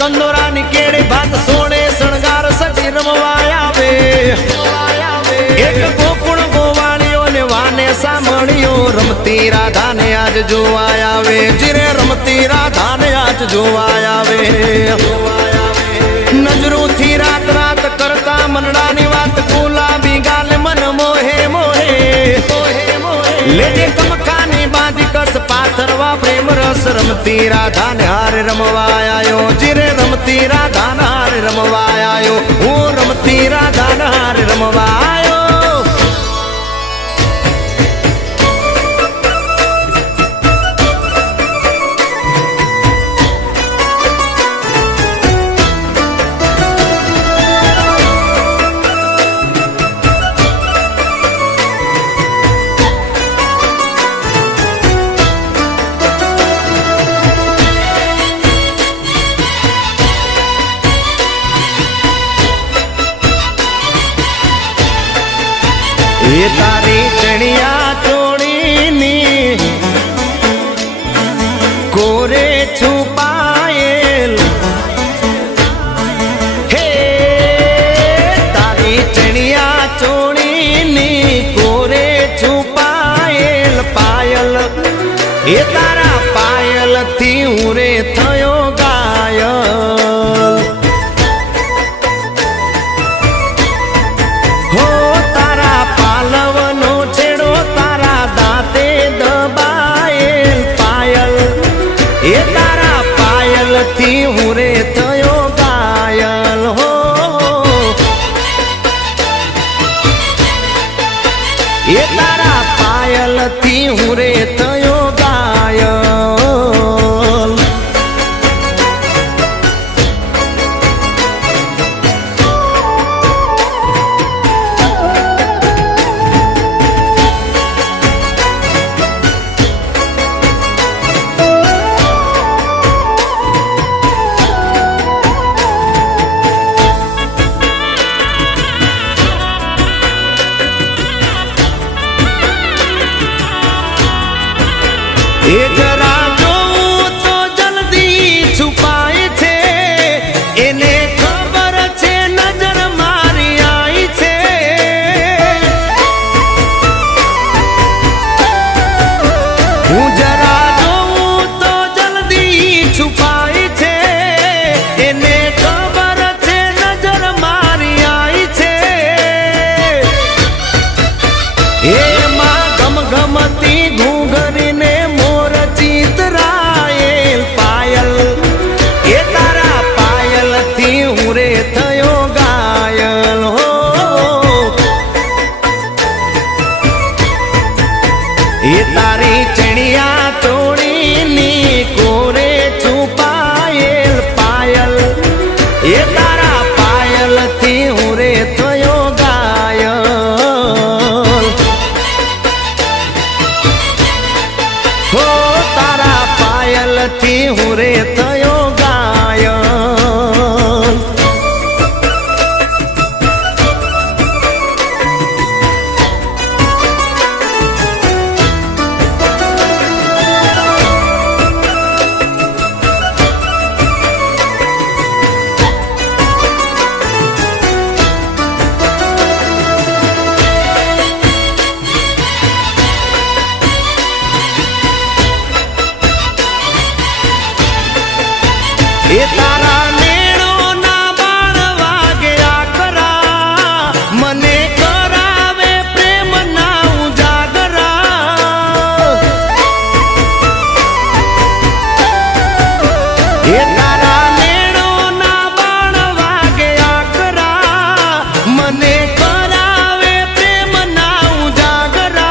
કંદોરાની કેડી ભાત સોણે શણગાર સજી રમવાય આવે એક ગોકુળ ગોવાળીઓ ને વાને સાંભળ્યો રમતી રાધાને આજ જોવાય આવે જીરે રમતી રાધાને આજ જોવાય આવે નજરોથી રાત રાત કરતા મનડાની વાત ગુલાબી ગાલ મન મોહે મોહે લેજે કમકાની બાંધી કસ પાથરવા પ્રેમ રસ રમતી રાધાને હારે રમવાય આયો જીરે રમતી રાધાને હારે રમવાય આયો હું રમતી રાધાને હારે રમવાય આયો ये तारी चढ़िया चोड़ीनी कोरे छुपाएल हे तारी चढ़िया चोड़ीनी कोरे छुपाएल पायल ये तारा पायल थी उरे थयो गायल हुरे थयो गायल हो ये तारा पायल थी हुरे थयो गायल ये जरा जो तो जल्दी छुपाए थे इन्हें खबर छे नजर मारी आई छे हूँ जरा जो तो जल्दी छुपाए थे इन्हें खबर छे नजर मारी आई छे ये माँ गम गमती घूंघरी ने थयो गायल हो ये तारी चढ़िया चोड़ीनी कोरे छुपाएल पायल ये तारा पायल थी उरे थयो गायल हो तारा पायल थी उरे थयो गायल ये तारा नेणो ना बाण वाग्या करा मने करावे प्रेम ना उजागरा ये तारा नेणो ना बाण वाग्या करा मने करावे प्रेम ना उजागरा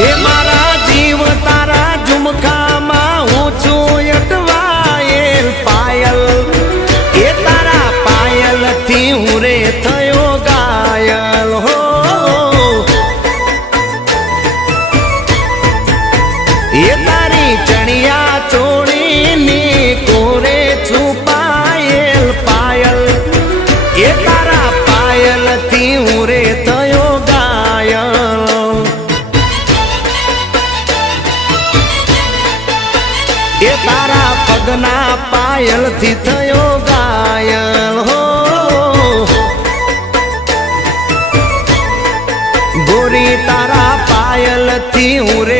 ये मारा जीव तारा એ તારી ચણિયા ચોળીની કોરે છુપાયેલ પાયલ એ તારા પાયલ થી હું રે થયો ઘાયલ એ તારા પગના પાયલ થી થયો ઘાયલ હો ગોરી તારા પાયલ થી હું રે